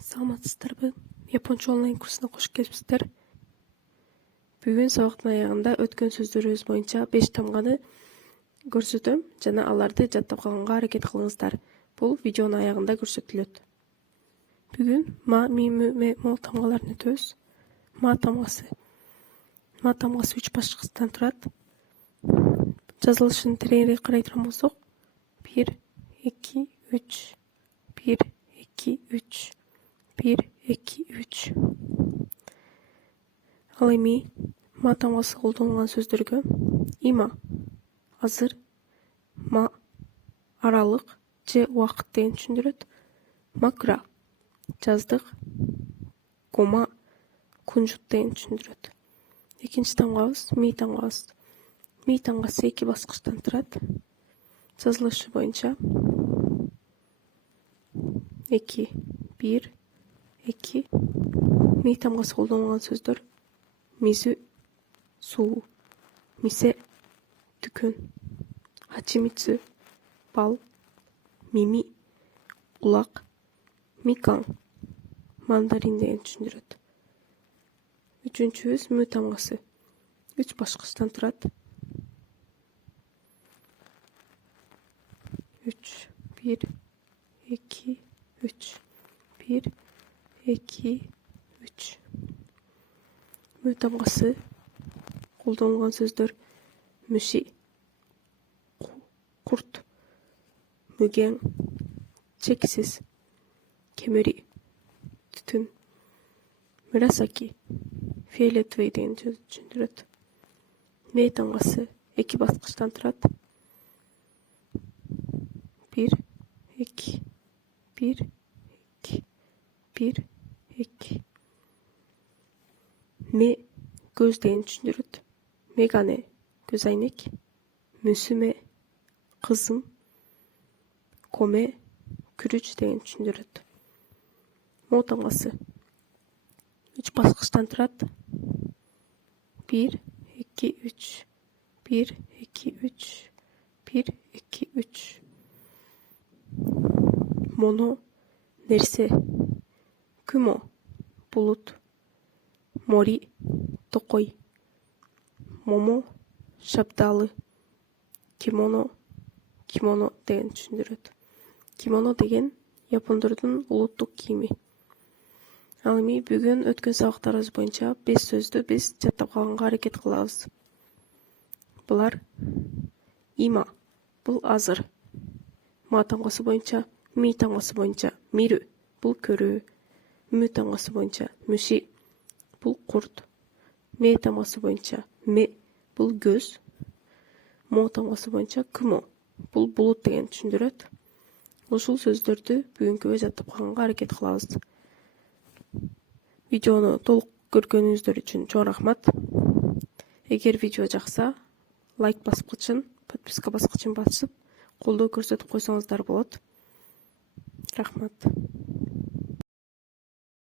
Саламатсыздарбы? Японча онлайн курсуна кош келипсиздер. Бүгүн сабактын аягында өткөн сөздөрүбүз боюнча 5 тамганы көрсөтөм жана аларды жаттап калганга аракет кылыңыздар. Бул видеонун аягында көрсөтүлөт. Бүгүн ма, ми, мü, ме, мо тамгаларын өтөбүз. Ма тамгасы. Ма тамгасы 3 башкычтан турат. Жазылышын тереңирээк карай турган болсок, 1, 2, 3, 1, 2, 3, 1, 2, 3. Ал эми ма тамгасы колдонулган сөздөргө има азыр, ма аралык же убакыт деген түшүндүрөт. Макура жаздык, кома кунжут деген түшүндүрөт. Экинчи тамгабыз ми тамгабыз. Ми тамгасы 2 баскычтан турат. Жазылышы боюнча 2, 1, 2. Ми тамгасы колдонулган сөздөр мизу, суу, мисе, түкөн, хачимитсу, бал, мими, кулак, микан, мандарин деген түшүндүрөт. Үчүнчүбүз мü тамгасы. 3 башкычтан турат. 3, 1, 2, 3. 1, 2, 3. Мü тамгасы колдонулган сөздөр мүши, курт, мүгең, чексиз, кемери, түтүн, мурасаки, фиолетовый деген түшүндүрөт. Ме тамгасы 2 баскычтан турат. 1, 2, 1, 2, 1, 2. Ме көз деген түшүндүрөт. Мегане көз айнек, мүсүме кызым, коме күрүч деген түшүндүрөт. Мо тамгасы 3 баскычтан турат. 1, 2, 3, 1, 2, 3, 1, 2, 3. Моно нерсе, күмө булут, мори токой, момо шапталы, кимоно деген түшүндүрөт. Кимоно деген япондордун улуттук кийими. Ал эми бүгүн өткөн сабактарыбыз боюнча 5 сөздү биз жаттап калганга аракет кылабыз. Булар има, бул азыр. Ма тамгасы боюнча, ми тамгасы боюнча мирү, бул көрүү. Мü тамгасы боюнча мүши, бул курт. Ме тамгасы боюнча ме, бул көз. Мо тамгасы боюнча күмө, бул булут деген түшүндүрөт. Ушул сөздөрдү бүгүнкүбү жаттап калганга аракет кылабыз. Видеону толук көргөнүңүздөр үчүн чоң рахмат. Эгер видео жакса, лайк баскычын, подписка баскычын басып, колдоо көрсөтүп койсоңуздар болот. Рахмат.